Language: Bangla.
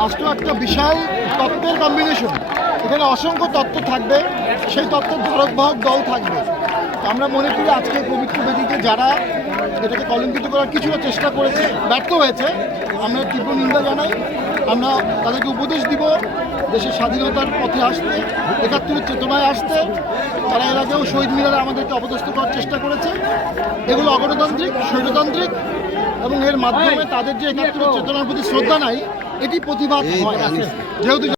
রাষ্ট্র একটা বিশাল তত্ত্বের কম্বিনেশন, এখানে অসংখ্য তত্ত্ব থাকবে, সেই তত্ত্বের ধারক বাহক দল থাকবে। আমরা মনে করি আজকে পবিত্র বেদিতে যারা এটাকে কলঙ্কিত করার কিছুটা চেষ্টা করেছে, ব্যর্থ হয়েছে, আমরা তীব্র নিন্দা জানাই। আমরা তাদেরকে উপদেশ দিব দেশের স্বাধীনতার পথে আসতে, ৭১-এর চেতনায় আসতে। তারা এর আগেও শহীদ মিনারে আমাদেরকে অপদস্থ করার চেষ্টা করেছে। এগুলো অগণতান্ত্রিক, স্বৈরতান্ত্রিক, এবং এর মাধ্যমে তাদের যে ৭১-এর চেতনার প্রতি শ্রদ্ধা নাই, এটি প্রতিবাদ হয়। যেহেতু